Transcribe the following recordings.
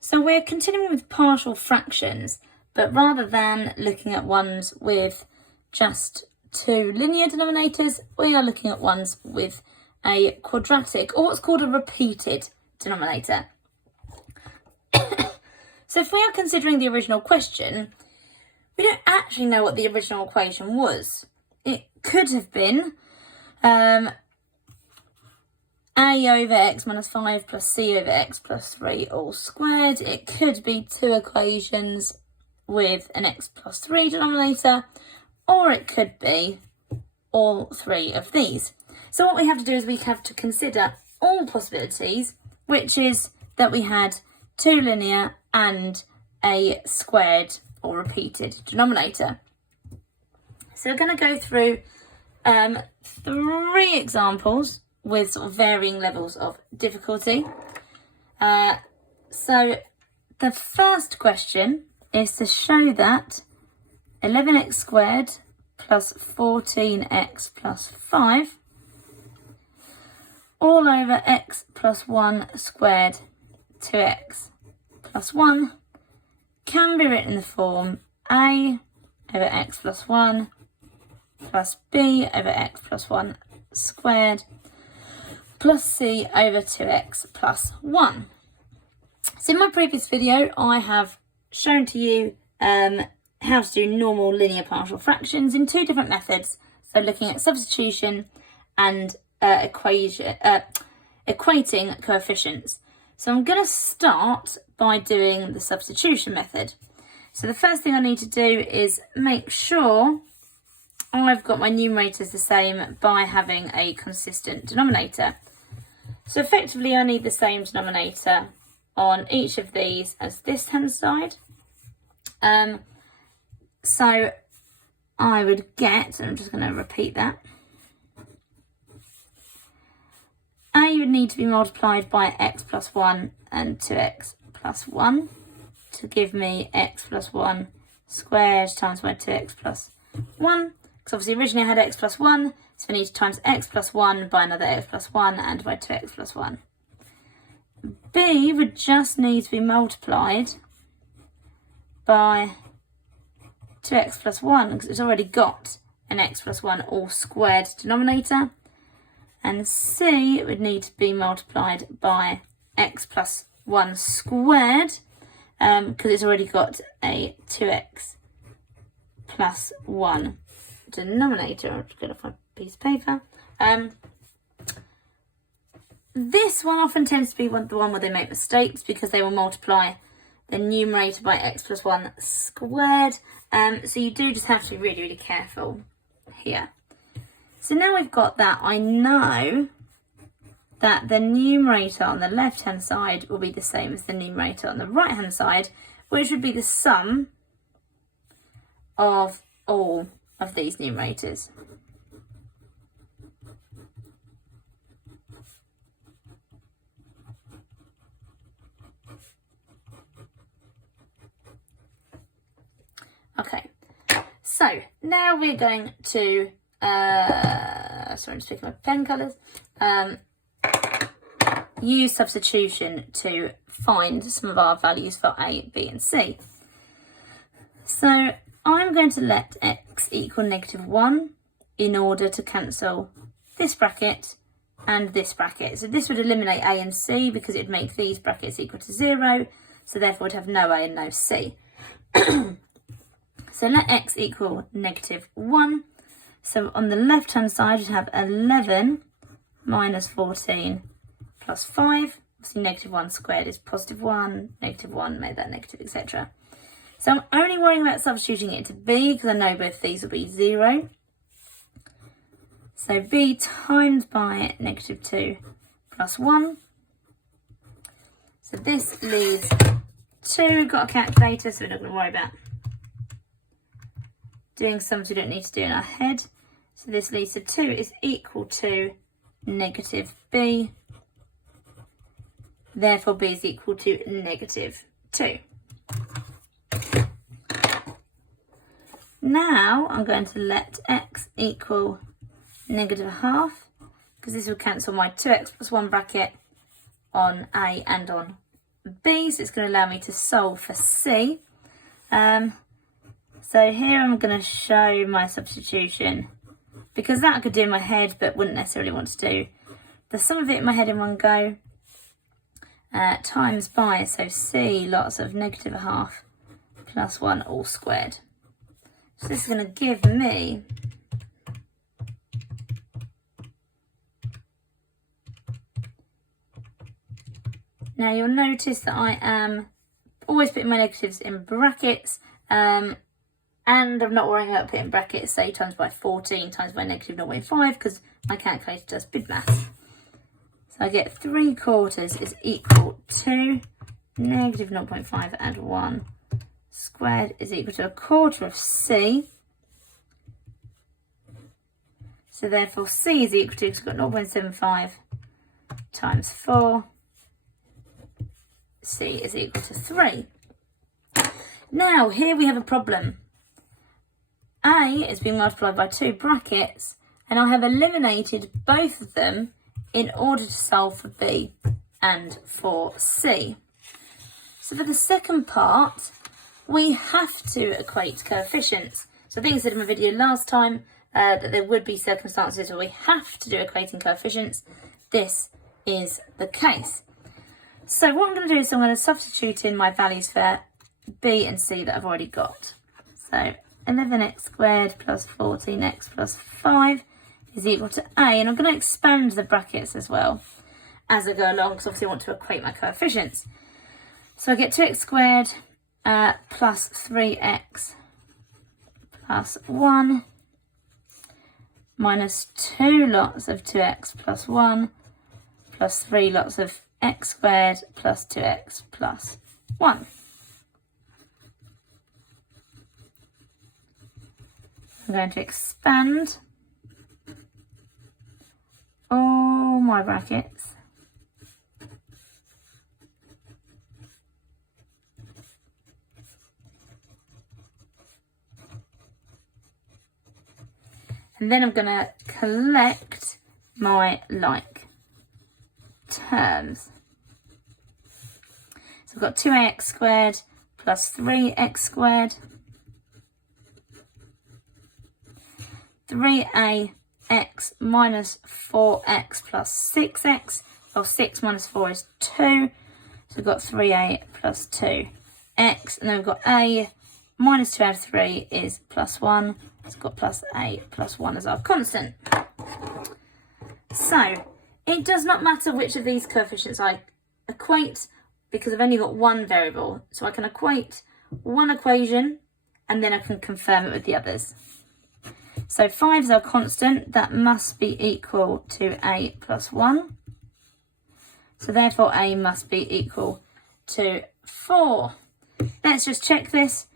So we're continuing with partial fractions, but rather than looking at ones with just two linear denominators, we are looking at ones with a quadratic, or what's called a repeated denominator. So if we are considering the original question, we don't actually know what the original equation was. It could have been a over x minus 5 plus c over x plus 3 all squared. It could be two equations with an x plus 3 denominator, or it could be all three of these. So what we have to do is we have to consider all possibilities, which is that we had two linear and a squared or repeated denominator. So we're going to go through three examples with sort of varying levels of difficulty. So the first question is to show that 11x squared plus 14x plus 5 all over x plus 1 squared 2x plus 1 can be written in the form a over x plus 1 plus b over x plus 1 squared plus c over 2x plus 1. So in my previous video, I have shown to you how to do normal linear partial fractions in two different methods. So looking at substitution and equating coefficients. So I'm going to start by doing the substitution method. So the first thing I need to do is make sure I've got my numerators the same by having a consistent denominator. So effectively I need the same denominator on each of these as this hand side. So I would get, and I'm just going to repeat that, a would need to be multiplied by x plus 1 and 2x plus 1 to give me x plus 1 squared times by 2x plus 1. Because obviously originally I had x plus 1, so I need to times x plus 1 by another x plus 1 and by 2x plus 1. B would just need to be multiplied by 2x plus 1 because it's already got an x plus 1 all squared denominator. And c would need to be multiplied by x plus 1 squared because it's already got a 2x plus 1 denominator. I'm just going to find a piece of paper. This one often tends to be the one where they make mistakes because they will multiply the numerator by x plus 1 squared. So you do just have to be really, really careful here. So now we've got that, I know that the numerator on the left-hand side will be the same as the numerator on the right-hand side, which would be the sum of all of these numerators. Okay, so now we're going to sorry, I'm just picking my pen colours. Use substitution to find some of our values for a, b and c. So I'm going to let x equal -1 in order to cancel this bracket and this bracket. So this would eliminate a and c because it would make these brackets equal to 0. So therefore it would have no a and no c. So let x equal -1. So on the left hand side we'd have 11 minus 14 plus 5. Obviously -1 squared is +1, -1 made that negative, etc. So I'm only worrying about substituting it to b because I know both these will be 0. So b times by -2 plus 1. So this leaves 2. We've got a calculator, so we're not going to worry about doing sums we don't need to do in our head. So this leads to 2 is equal to -b. Therefore b is equal to -2. Now I'm going to let x equal -1/2 because this will cancel my 2x plus 1 bracket on a and on B, so it's going to allow me to solve for C. So here I'm going to show my substitution, because that I could do in my head but wouldn't necessarily want to do the sum of it in my head in one go, times by, so C lots of negative a half plus 1 all squared. So this is going to give me now you'll notice that I am always putting my negatives in brackets, and I'm not worrying about putting brackets, say times by 14 times by negative 0.5, because my calculator does bid math. So I get 3/4 is equal to negative 0.5 and 1 squared is equal to 1/4 of C. So therefore C is equal to, because we've got 0.75 times 4. C is equal to 3. Now here we have a problem. A is being multiplied by 2 brackets, and I have eliminated both of them in order to solve for B and for C. So for the second part, we have to equate coefficients. So I think I said in my video last time that there would be circumstances where we have to do equating coefficients. This is the case. So what I'm going to do is I'm going to substitute in my values for B and C that I've already got. So 11x squared plus 14x plus 5 is equal to A, and I'm going to expand the brackets as well as I go along, because obviously I want to equate my coefficients. So I get 2x squared plus 3x plus 1 minus 2 lots of 2x plus 1 plus 3 lots of x squared plus 2x plus 1. I'm going to expand all my brackets. And then I'm going to collect my like terms. So I've got 2ax squared plus 3x squared, 3ax minus 4x plus 6x, or 6 minus 4 is 2, so we've got 3a plus 2x, and then we've got a minus 2 out of 3 is plus 1, so we've got plus a plus 1 as our constant. So it does not matter which of these coefficients I equate, because I've only got one variable, so I can equate one equation and then I can confirm it with the others. So 5 is our constant, that must be equal to a plus 1. So therefore a must be equal to 4. Let's just check this.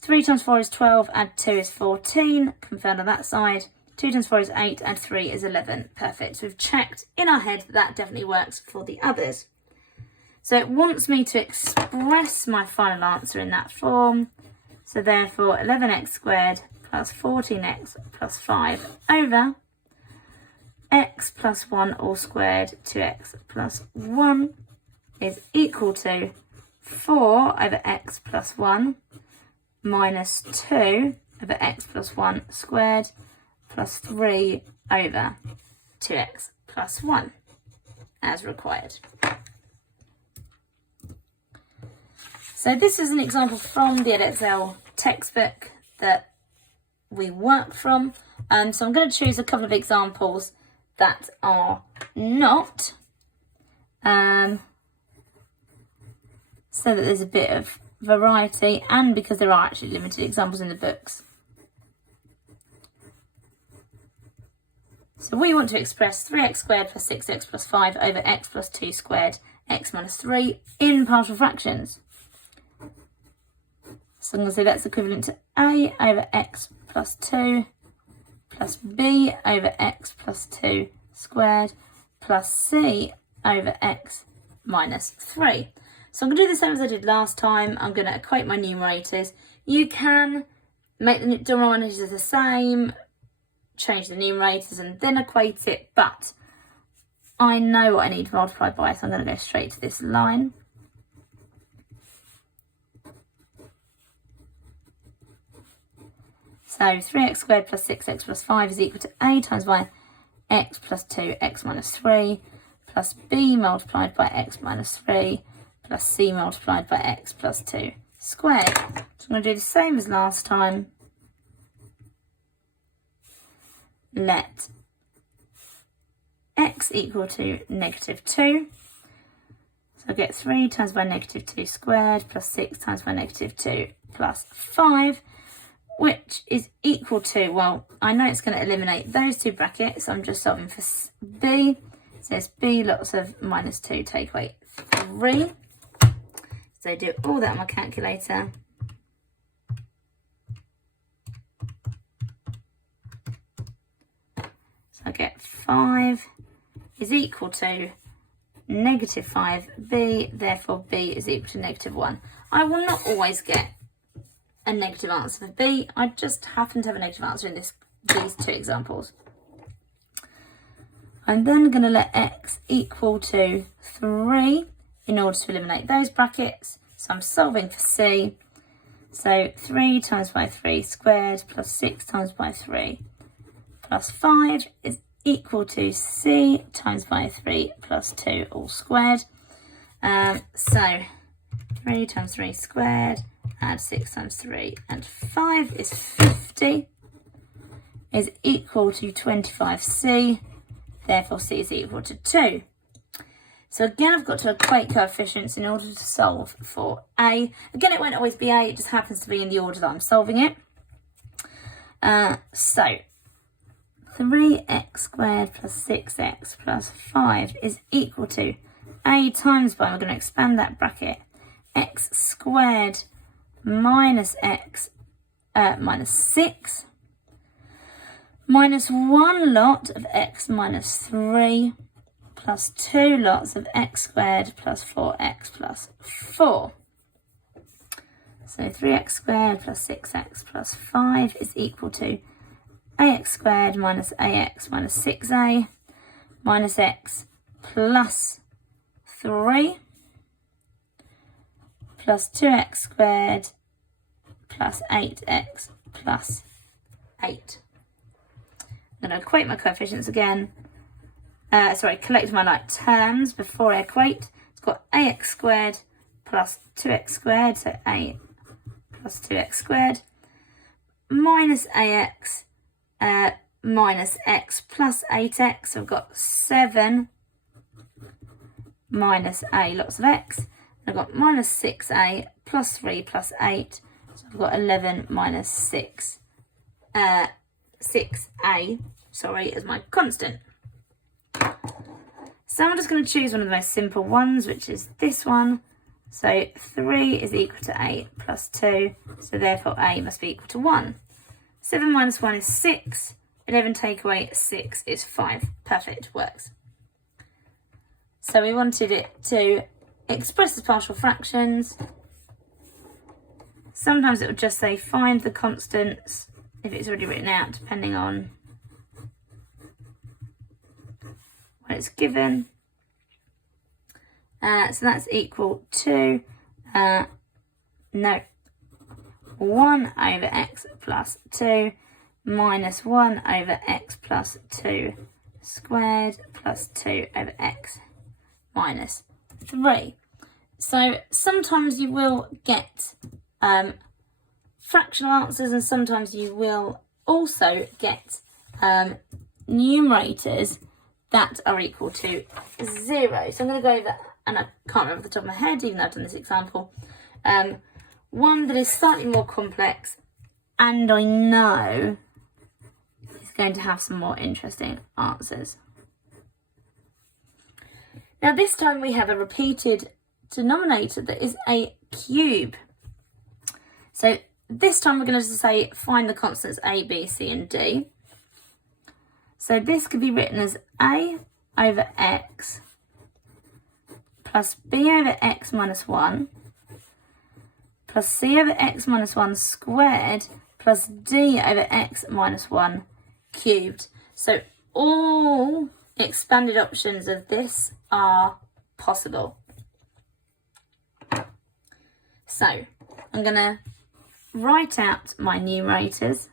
3 times 4 is 12, add 2 is 14, confirmed on that side. 2 times 4 is 8, and 3 is 11. Perfect. So we've checked in our head that definitely works for the others. So it wants me to express my final answer in that form. So therefore 11x squared plus 14x plus 5 over x plus 1 all squared 2x plus 1 is equal to 4 over x plus 1 minus 2 over x plus 1 squared plus 3 over 2x plus 1 as required. So this is an example from the Edexcel textbook that we work from. So I'm going to choose a couple of examples that are not, so that there's a bit of variety, and because there are actually limited examples in the books. So we want to express 3x squared plus 6x plus 5 over x plus 2 squared x minus 3 in partial fractions. So I'm going to say that's equivalent to a over x plus 2 plus b over x plus 2 squared plus c over x minus 3. So I'm going to do the same as I did last time. I'm going to equate my numerators. You can make the denominators the same, change the numerators and then equate it, but I know what I need to multiply by, so I'm going to go straight to this line. So 3x squared plus 6x plus 5 is equal to a times by x plus 2, x minus 3, plus b multiplied by x minus 3, plus c multiplied by x plus 2 squared. So I'm going to do the same as last time. Let x equal to negative 2. So I get 3 times by negative 2 squared plus 6 times by negative 2 plus 5, which is equal to, well, I know it's going to eliminate those two brackets. So I'm just solving for b. So it's b lots of minus 2 take away 3. So do all that on my calculator. So I get 5 is equal to negative 5b, therefore b is equal to negative 1. I will not always get a negative answer for b. I just happen to have a negative answer in these two examples. I'm then going to let x equal to 3 in order to eliminate those brackets. So I'm solving for c. So 3 times by 3 squared plus 6 times by 3 plus 5 is equal to c times by 3 plus 2 all squared. So 3 times 3 squared, add 6 times 3 and 5 is 50, is equal to 25c, therefore c is equal to 2. So again, I've got to equate coefficients in order to solve for a. Again, it won't always be a, it just happens to be in the order that I'm solving it. So 3x squared plus 6x plus 5 is equal to a times by, we're going to expand that bracket, x squared minus x minus 6 minus 1 lot of x minus 3 plus 2 lots of x squared plus 4x plus 4. So 3x squared plus 6x plus 5 is equal to ax squared minus ax minus 6a minus x plus 3 plus 2x squared plus 8x plus 8. I'm going to equate my coefficients again. Collect my like terms before I equate. It's got ax squared plus 2x squared, so a plus 2x squared, minus ax minus x plus 8x. So I've got 7 minus a lots of x. I've got minus 6a plus 3 plus 8. So I've got 11 minus 6a, as my constant. So I'm just going to choose one of the most simple ones, which is this one. So 3 is equal to a plus 2, so therefore a must be equal to 1. 7 minus 1 is 6, 11 take away 6 is 5. Perfect, works. So we wanted it to express as partial fractions. Sometimes it would just say find the constants if it's already written out, depending on what it's given. So that's equal to 1 over x plus 2 minus 1 over x plus 2 squared plus 2 over x minus 3. So sometimes you will get fractional answers, and sometimes you will also get numerators that are equal to 0. So I'm going to go over, and I can't remember off the top of my head, even though I've done this example, one that is slightly more complex, and I know is going to have some more interesting answers. Now this time we have a repeated denominator that is a cube. So this time we're going to say find the constants a, b, c and d. So this could be written as a over x plus b over x minus 1 plus c over x minus 1 squared plus d over x minus 1 cubed. So all expanded options of this are possible. So I'm going to write out my numerators.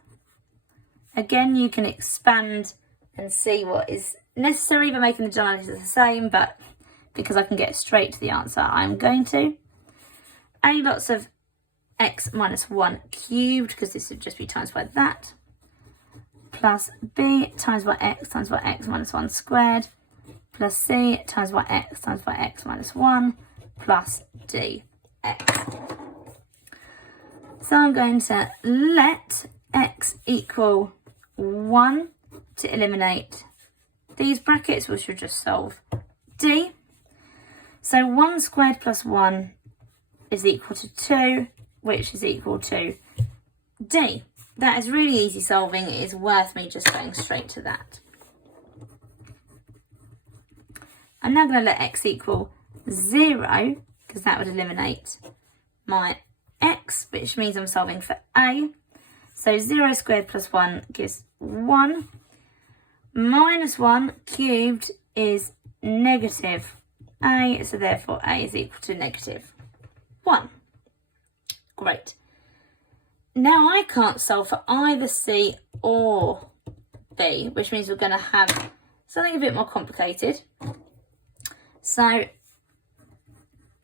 Again, you can expand and see what is necessary by making the generalities the same, but because I can get straight to the answer, I'm going to. A lots of x minus 1 cubed, because this would just be times by that, plus b times by x minus 1 squared, plus c times by x minus 1, plus dx. So I'm going to let x equal 1 to eliminate these brackets, which will just solve d. So 1 squared plus 1 is equal to 2, which is equal to d. That is really easy solving. It is worth me just going straight to that. I'm now going to let x equal 0, because that would eliminate my x, which means I'm solving for a. So 0 squared plus 1 gives 1. Minus 1 cubed is negative a, so therefore a is equal to negative 1. Great. Now I can't solve for either c or b, which means we're going to have something a bit more complicated. So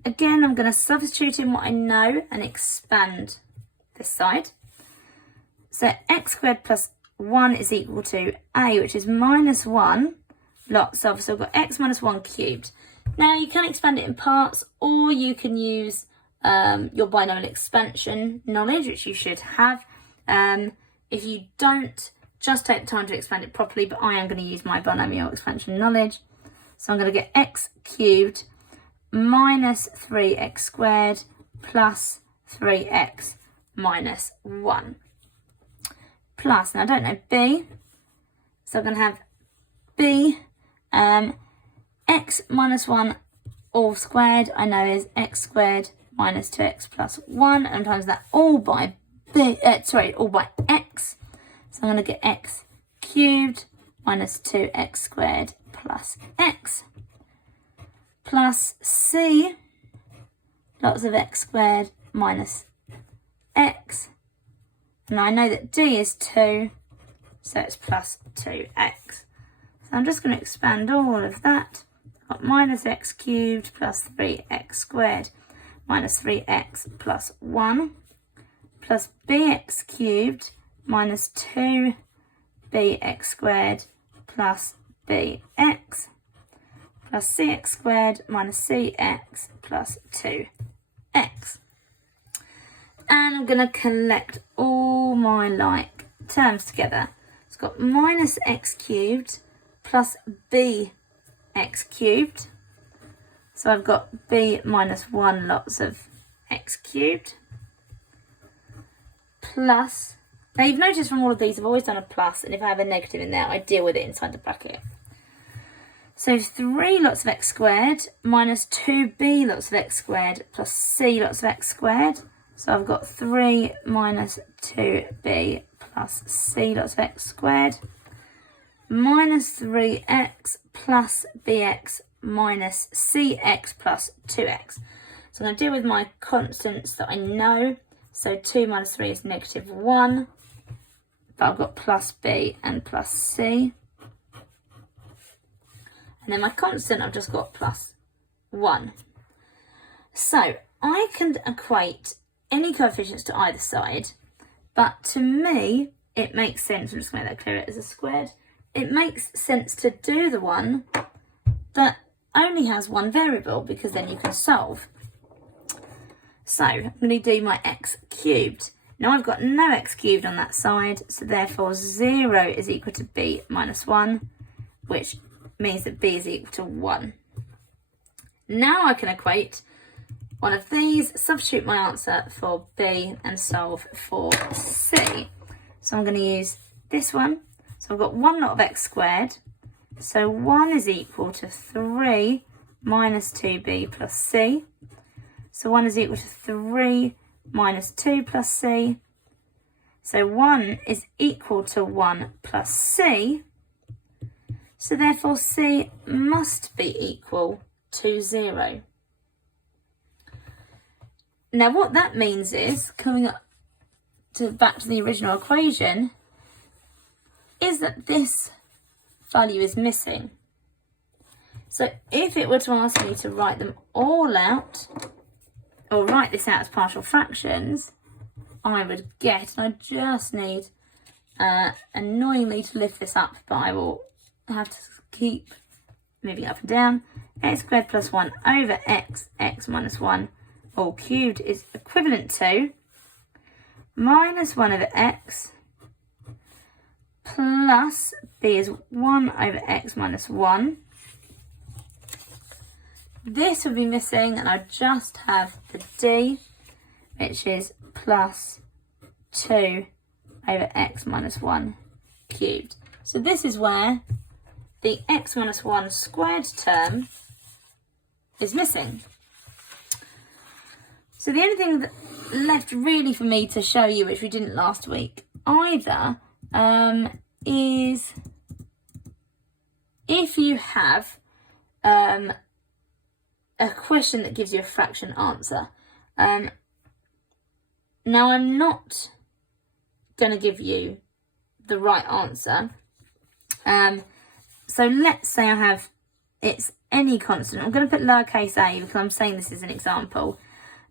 again, I'm going to substitute in what I know and expand this side. So x squared plus 1 is equal to a, which is minus 1 lots of, so we've got x minus 1 cubed. Now you can expand it in parts, or you can use your binomial expansion knowledge, which you should have. If you don't, just take the time to expand it properly, but I am going to use my binomial expansion knowledge. So I'm going to get x cubed minus 3x squared plus 3x minus 1. Plus, now I don't know b, so I'm going to have b, x minus 1 all squared, I know is x squared minus 2x plus 1, and times that all by all by x. So I'm going to get x cubed minus 2x squared plus x, plus c, lots of x squared minus x. Now I know that d is 2, so it's plus 2x. So I'm just going to expand all of that. I've got minus x cubed plus 3x squared minus 3x plus 1, plus bx cubed minus 2bx squared plus bx, plus cx squared minus cx plus 2x. And I'm going to collect all my like terms together. It's got minus x cubed plus bx cubed. So I've got b minus 1 lots of x cubed. Plus, now you've noticed from all of these I've always done a plus, and if I have a negative in there I deal with it inside the bracket. So 3 lots of x squared minus 2b lots of x squared plus c lots of x squared. So I've got 3 minus 2b plus c lots of x squared minus 3x plus bx minus cx plus 2x. So I'm going to deal with my constants that I know. So 2 minus 3 is negative 1, but I've got plus b and plus c. And then my constant, I've just got plus 1. So I can equate any coefficients to either side, but to me it makes sense, I'm just going to make that clear, as a squared, it makes sense to do the one that only has one variable, because then you can solve. So I'm going to do my x cubed. Now I've got no x cubed on that side, so therefore 0 is equal to b minus 1, which means that b is equal to 1. Now I can equate one of these, substitute my answer for b and solve for c. So I'm going to use this one. So I've got 1 lot of x squared. So 1 is equal to 3 minus 2b plus c. So 1 is equal to 3 minus 2 plus c. So 1 is equal to 1 plus c. So therefore c must be equal to 0. Now what that means is, coming up to back to the original equation, is that this value is missing. So if it were to ask me to write them all out, or write this out as partial fractions, I would get, and I just need annoyingly to lift this up, but I will have to keep moving up and down. X squared plus 1 over x minus 1 all cubed is equivalent to minus 1 over x plus b is 1 over x minus 1. This will be missing, and I just have the d, which is plus 2 over x minus 1 cubed. So this is where the x minus 1 squared term is missing. So the only thing that left really for me to show you, which we didn't last week either, is if you have a question that gives you a fraction answer. Now I'm not going to give you the right answer. So let's say I have, it's any constant. I'm going to put lowercase a because I'm saying this is an example.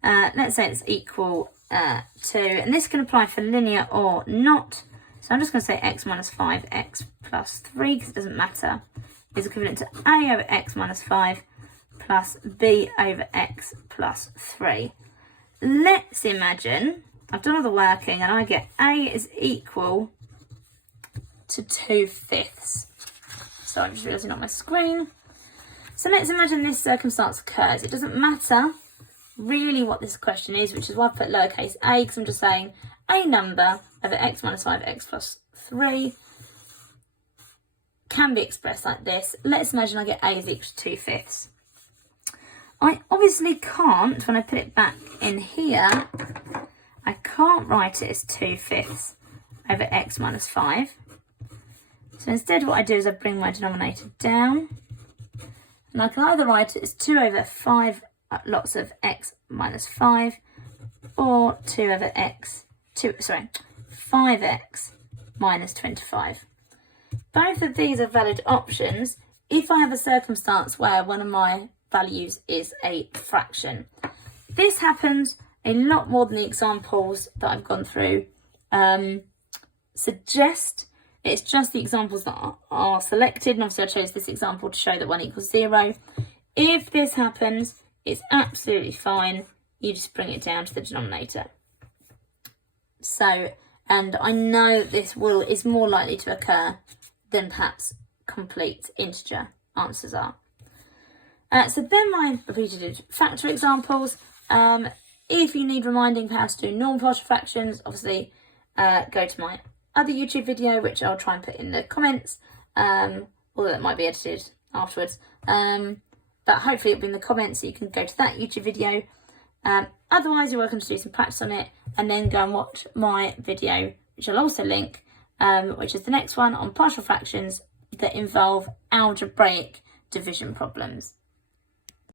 Let's say it's equal to, and this can apply for linear or not. So I'm just going to say x minus 5x plus 3 because it doesn't matter. Is equivalent to a over x minus 5 plus b over x plus 3. Let's imagine I've done all the working and I get a is equal to 2/5. So I'm just realising on my screen. So let's imagine this circumstance occurs. It doesn't matter really what this question is, which is why I put lowercase a, because I'm just saying a number over x minus 5x plus 3 can be expressed like this. Let's imagine I get a is equal to 2/5. I obviously can't, when I put it back in here, I can't write it as 2/5 over x minus 5. So instead what I do is I bring my denominator down. And I can either write it as 2 over 5 lots of x minus 5, or 5x minus 25. Both of these are valid options if I have a circumstance where one of my values is a fraction. This happens a lot more than the examples that I've gone through suggest. It's just the examples that are selected, and obviously I chose this example to show that 1 equals 0. If this happens, it's absolutely fine. You just bring it down to the denominator. So, and I know this is more likely to occur than perhaps complete integer answers are. So then my repeated factor examples. If you need reminding how to do normal partial fractions, obviously go to my other YouTube video, which I'll try and put in the comments, although that might be edited afterwards. But hopefully it'll be in the comments, so you can go to that YouTube video. Otherwise, you're welcome to do some practice on it, and then go and watch my video, which I'll also link, which is the next one on partial fractions that involve algebraic division problems.